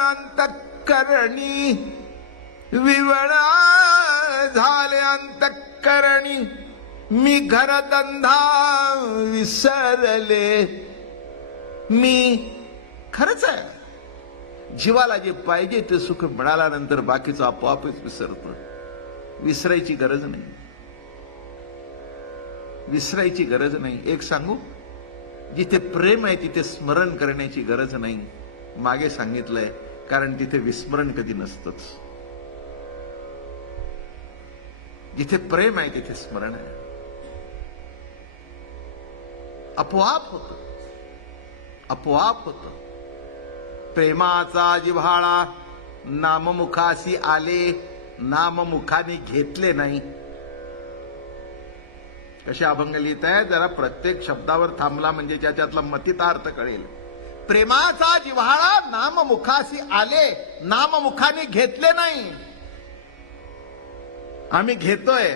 अंतःकरणी, विवळ झाले अंतःकरणी, मी घरधंदा विसरले. मी खरंच आहे, जीवाला जे पाहिजे ते सुख मिळाल्यानंतर बाकीचं आपोआपच विसरतो. विसरायची गरज नाही, विसरायची गरज नाही. एक सांगू, जिथे प्रेम आहे तिथे स्मरण करण्याची गरज नाही. मागे सांगितलंय, कारण तिथे विस्मरण कधी नसतंच. जिथे प्रेम आहे तिथे स्मरण आहे, आपोआप होतं, आपोआप होतं. प्रेमाचा जिव्हाळा नाममुखासी आले, नाममुखाने घेतले नाही. कसे अभंग लिहित आहे जरा प्रत्येक शब्दावर थांबला म्हणजे त्याच्यातला मतितार्थ कळेल. प्रेमाचा जिव्हाळा नाममुखासी आले, नाममुखाने घेतले नाही. आम्ही घेतोय,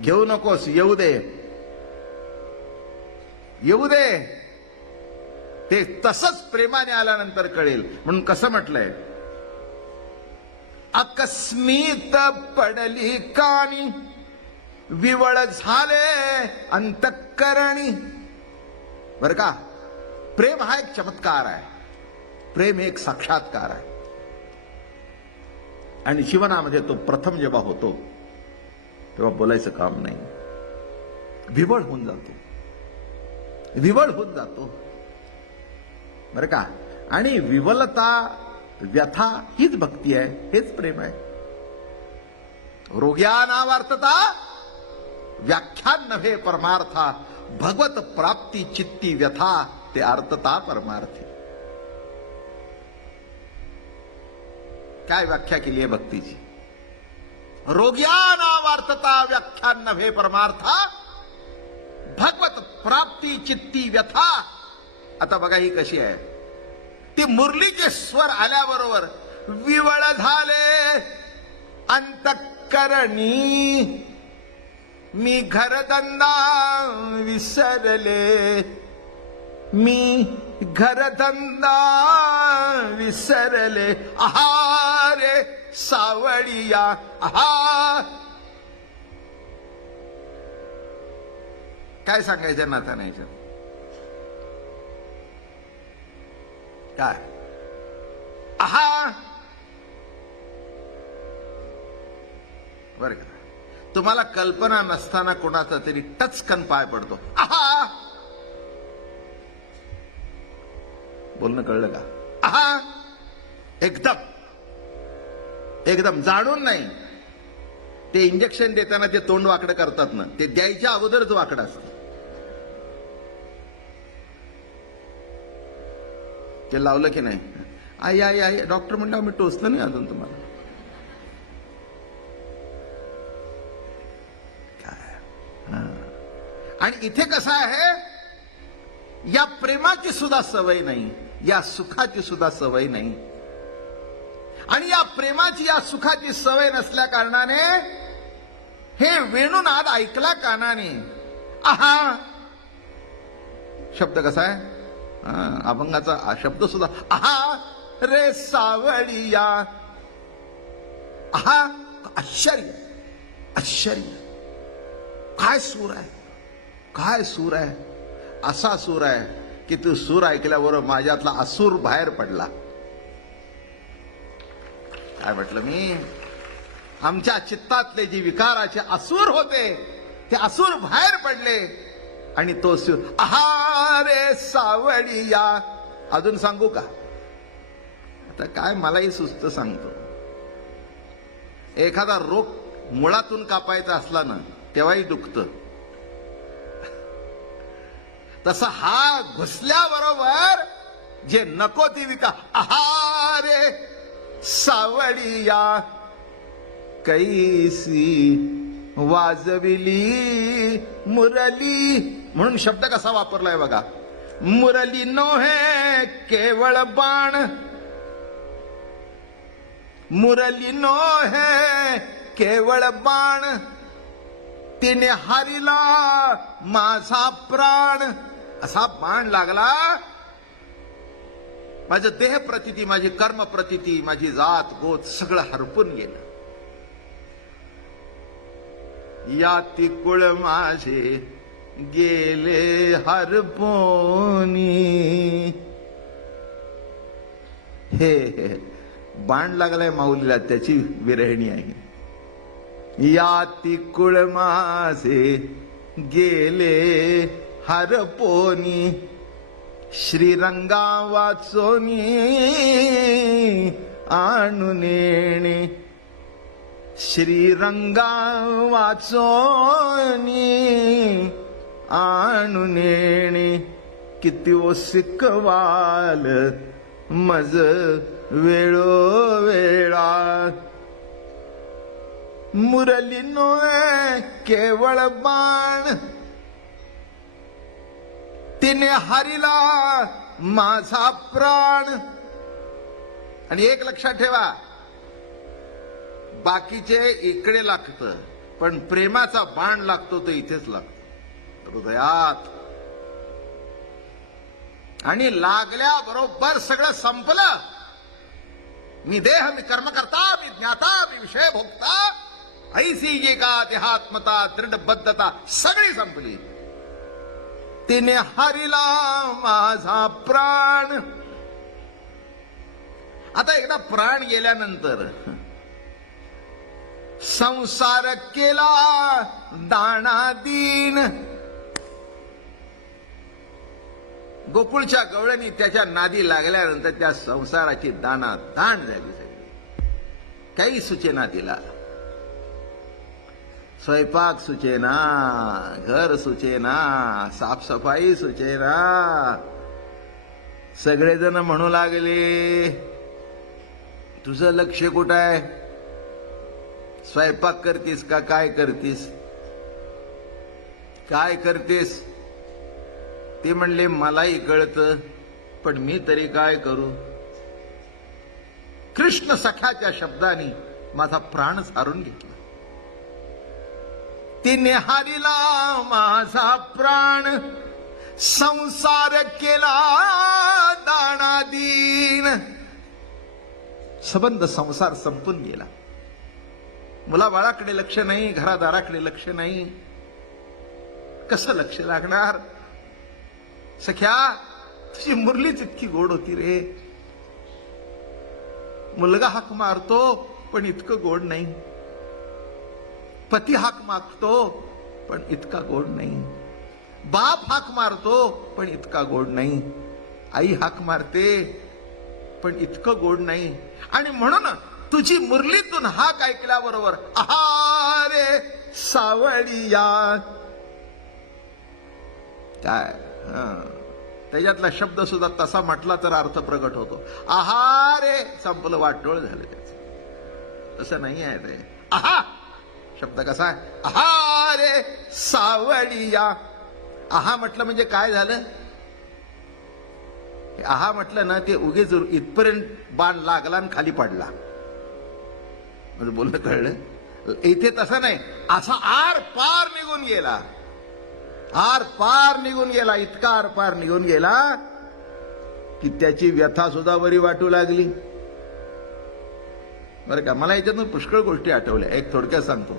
घेऊ नकोस, येऊ दे, येऊ दे. ते तसंच प्रेमाने आल्यानंतर कळेल. म्हणून कसं म्हटलंय, अकस्मित पडली कानी विवळ झाले अंतःकरणी. बर का, प्रेम हा एक चमत्कार आहे, प्रेम एक साक्षात्कार आहे. आणि जीवनामध्ये तो प्रथम जेव्हा होतो तेव्हा बोलायचं काम नाही, विवळ होऊन जातो, विवळ होऊन जातो. बरं का. आणि विवलता, व्यथा हीच भक्ती आहे, हेच प्रेम आहे. रोग्यानावार्थता व्याख्यान नव्हे परमार्था, भगवत प्राप्ती चित्ती व्यथा ते अर्थता परमार्थी. काय व्याख्या केली आहे भक्तीची? रोग्यानावार्थता व्याख्यान नव्हे परमार्था, भगवत प्राप्ती चित्ती व्यथा. आता बघा ही कशी आहे, ती मुरलीचे स्वर आल्याबरोबर विवळ झाले अंतःकरणी, मी घरधंदा विसरले, मी घरधंदा विसरले, आहा रे सावळिया आहा. काय सांगायचं नाथानाच्या? काय आहा. बर का, तुम्हाला कल्पना नसताना कोणाचा तरी टचकन पाय पडतो, आहा. बोलणं कळलं का? आहा. एकदम एकदम जाणून नाही. ते इंजेक्शन देताना ते तोंड वाकडं करतात ना, ते द्यायच्या अगोदरच वाकडं असतं. ते लावलं की नाही, आई आई आई डॉक्टर म्हणलं मी टोचलं नाही अजून तुम्हाला. काय आणि इथे कसं आहे, या प्रेमाची सुद्धा सवय नाही, या सुखाची सुद्धा सवय नाही. आणि या प्रेमाची या सुखाची सवय नसल्या कारणाने हे वेणुनाद ऐकला कानाने. आहा शब्द कसा आहे, अभंगाचा शब्द सुद्धा आहा रे सावळिया. आहा, आश्चर्य आश्चर्य. काय सूर आहे, काय सूर आहे. असा सूर आहे की तू सूर ऐकल्याबरोबर माझ्यातला असूर बाहेर पडला. काय म्हटलं मी, आमच्या चित्तातले जे विकाराचे असूर होते ते असूर बाहेर पडले. आणि तो सूर आहा रे सावळिया. अजून सांगू का? आता काय मलाही सुस्त सांगतो. एखादा रोग मुळातून कापायचा असला ना तेव्हाही दुखत. तसा हा घुसल्याबरोबर जे नको ती विका आहा रे सावळिया. कैसी वाजविली मुरली. म्हणून शब्द कसा वापरलाय बघा, मुरली नोहे केवळ बाण, मुरली नोहे केवळ बाण, तिने हरिला माझा प्राण. असा बाण लागला, माझं देह प्रतिती, माझी कर्म प्रतिती, माझी जात गोत सगळं हरपून गेलं. या तिकुळ माझे गेले हरपोनी. हे बाण लागलाय माऊलीला, त्याची विरहिणी आहे. या तिकुळ माझे गेले हरपोनी, श्रीरंगा वाचोनी आणून येणे, श्रीरंगा वाचोनी आणून येणे. किती ओ सिकवाल मज वेळोवेळा, मुरली नोय केवळ बाण, तिने हरिला माझा प्राण. आणि एक लक्षात ठेवा, बाकीचे इकडे लागतं, पण प्रेमाचा बाण लागतो तो इथेच लागतो, हृदयात. आणि लागल्याबरोबर सगळं संपलं. मी देह, मी कर्म करता, मी ज्ञाता, मी विषय भोगता, ऐसी जे का देहात्मता, दृढबद्धता सगळी संपली. तिने हरिला माझा प्राण. आता एकदा प्राण गेल्यानंतर संसार केला दाणादीन. गोकुळच्या गवळणी त्याच्या नादी लागल्यानंतर त्या संसाराची दाणा दाण झाली सगळी. काही सुचेना तिला. स्वयंपाक सुचेना, घर सुचेना, साफसफाई सुचेना. सगळेजण म्हणू लागले, तुझं लक्ष कुठं आहे? स्वयंपाक करतीस का काय करतीस? काय करतेस? ते म्हणले, मलाही कळतं, पण मी तरी काय करू? कृष्ण सख्याच्या शब्दाने माझा प्राण सारून घेतला. तिने हरिला माझा प्राण, संसार केला दाणादीन. सबंध संसार संपून गेला. मुलाबाळाकडे लक्ष नाही, घरादाराकडे लक्ष नाही. कसं लक्ष लागणार? सख्या, तुझी मुरलीच इतकी गोड होती रे. मुलगा हाक मारतो पण इतकं गोड नाही. पती हाक मागतो पण इतका गोड नाही. बाप हाक मारतो पण इतका गोड नाही. आई हाक मारते पण इतकं गोड नाही. आणि म्हणून तुझी मुरलीतून हाक ऐकल्याबरोबर आहारे सावळिया. काय त्याच्यातला शब्द सुद्धा तसा म्हटला तर अर्थ प्रगट होतो. आहारे संपलं, वाटोळ झालं त्याचं. तसं नाही आहे ते. आहा शब्द कसा आहे? आहारे सावळिया. आहा म्हटलं म्हणजे काय झालं? आहा म्हटलं ना, ते उगीच इथपर्यंत बाण लागला आणि खाली पडला, म्हणजे बोलणं कळलं. इथे तसं नाही, असा आर पार निघून गेला. आर पार निघून गेला, इतका आर पार निघून गेला की त्याची व्यथा सुद्धा बरी वाटू लागली. बरं का, मला याच्यातून पुष्कळ गोष्टी आठवल्या. एक थोडक्यात सांगतो.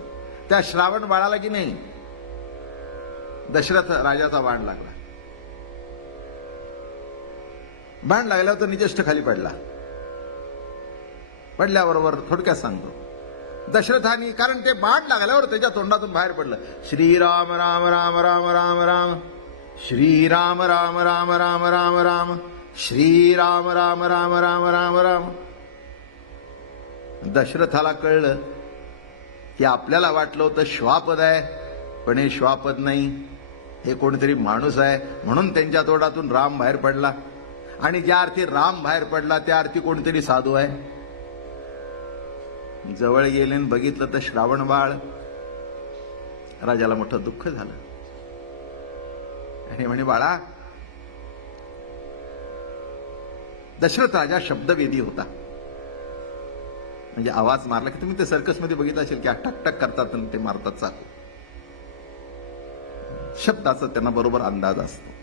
त्या श्रावण बाळाला की नाही, दशरथ राजाचा बाण लागला. बाण लागल्यावर तो निजष्ठ खाली पडला. पडल्याबरोबर थोडक्यात सांगतो, दशरथानी, कारण ते बाण लागल्यावर त्याच्या तोंडातून बाहेर पडलं, श्रीराम राम राम राम राम राम, श्रीराम राम राम राम राम राम, श्रीराम राम राम राम राम राम. दशरथाला कळलं की आपल्याला वाटलं होतं श्वापद आहे, पण हे श्वापद नाही, हे कोणीतरी माणूस आहे. म्हणून त्यांच्या तोंडातून राम बाहेर पडला. आणि ज्या अर्थी राम बाहेर पडला त्या अर्थी कोणतरी साधू आहे. जवळ गेले आणि बघितलं तर श्रावण बाळ. राजाला मोठं दुःख झालं आणि म्हणे, बाळा, दशरथ राजा शब्दवेदी होता. म्हणजे आवाज मारला की, तुम्ही ते सर्कसमध्ये बघितलं असेल की टक टक करतात आणि ते मारतात चाकू. शब्दाचा त्यांना बरोबर अंदाज असतो.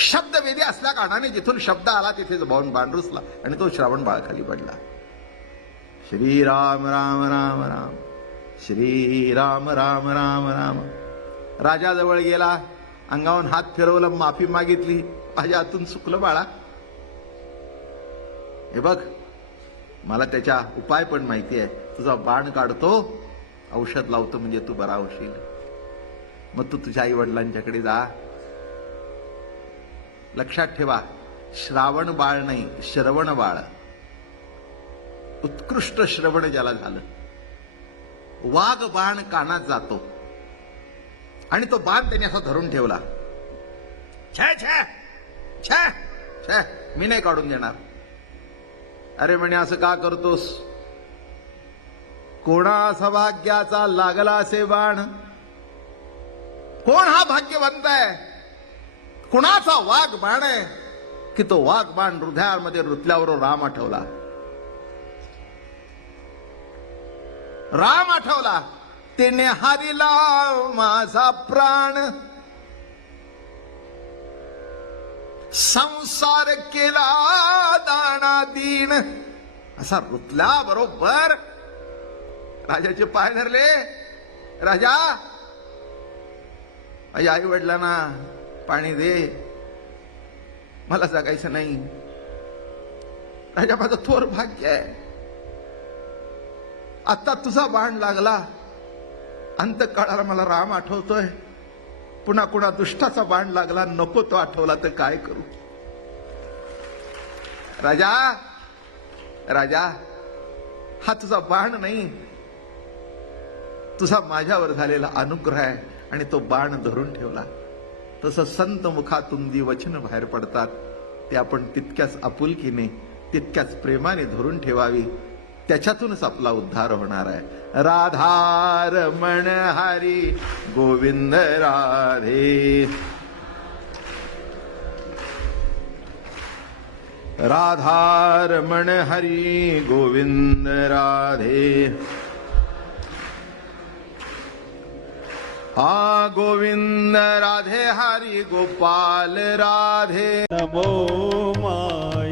शब्दवेदी असल्या कारणाने जिथून शब्द आला तिथे बाण रुसला आणि तो श्रावण बाळ खाली पडला. श्रीराम राम राम राम, श्रीराम राम राम राम. राजा जवळ गेला, अंगावरून हात फिरवलं, माफी मागितली. माझ्या हातून चुकलं बाळा, हे बघ, मला त्याच्या उपाय पण माहिती आहे. तुझा बाण काढतो, औषध लावतो, म्हणजे तू बरा होशील. मग तू तुझ्या आई वडिलांच्याकडे जा. लक्षात ठेवा, श्रावण बाळ नाही, श्रवण बाळ. उत्कृष्ट श्रवण ज्याला झालं. वाघ बाण कानात जातो आणि तो बाण त्याने असा धरून ठेवला. छे छे छे छे, मी नाही काढून देणार. अरे म्हणे, असं का करतोस? कोणा सौभाग्याचा लागला असे बाण? कोण हा भाग्यवंत आहे? कुणाचा वाघ बाण आहे की तो वाघ बाण हृदयामध्ये रुतल्यावर राम आठवला. राम आठवला, तिने हारिला माझा प्राण, संसार केला दानादीन. असा रुतल्या बरोबर राजाचे पाय धरले. राजा, आई वडिलांना पाणी दे, मला जगायचं नाही. राजा, माझं थोर भाग्य आहे, आता तुझा बाण लागला, अंतकाळाला मला राम आठवतोय, पुन्हा कुणा दुष्टाचा बाण लागला, नको तो आठवला तर काय करू. राजा, राजा, हा तुझा बाण नाही, तुझा माझ्यावर झालेला अनुग्रह आहे, आणि तो बाण धरून ठेवला. तसं संत मुखातून जी वचन बाहेर पडतात ते आपण तितक्याच आपुलकीने, तितक्याच प्रेमाने धरून ठेवावी. त्याच्यातूनच आपला उद्धार होणार आहे. राधा रमण हरी गोविंद राधे, राधा रमण हरी गोविंद राधे. हा गोविंद राधे हरी गोपाल राधे. नमो माय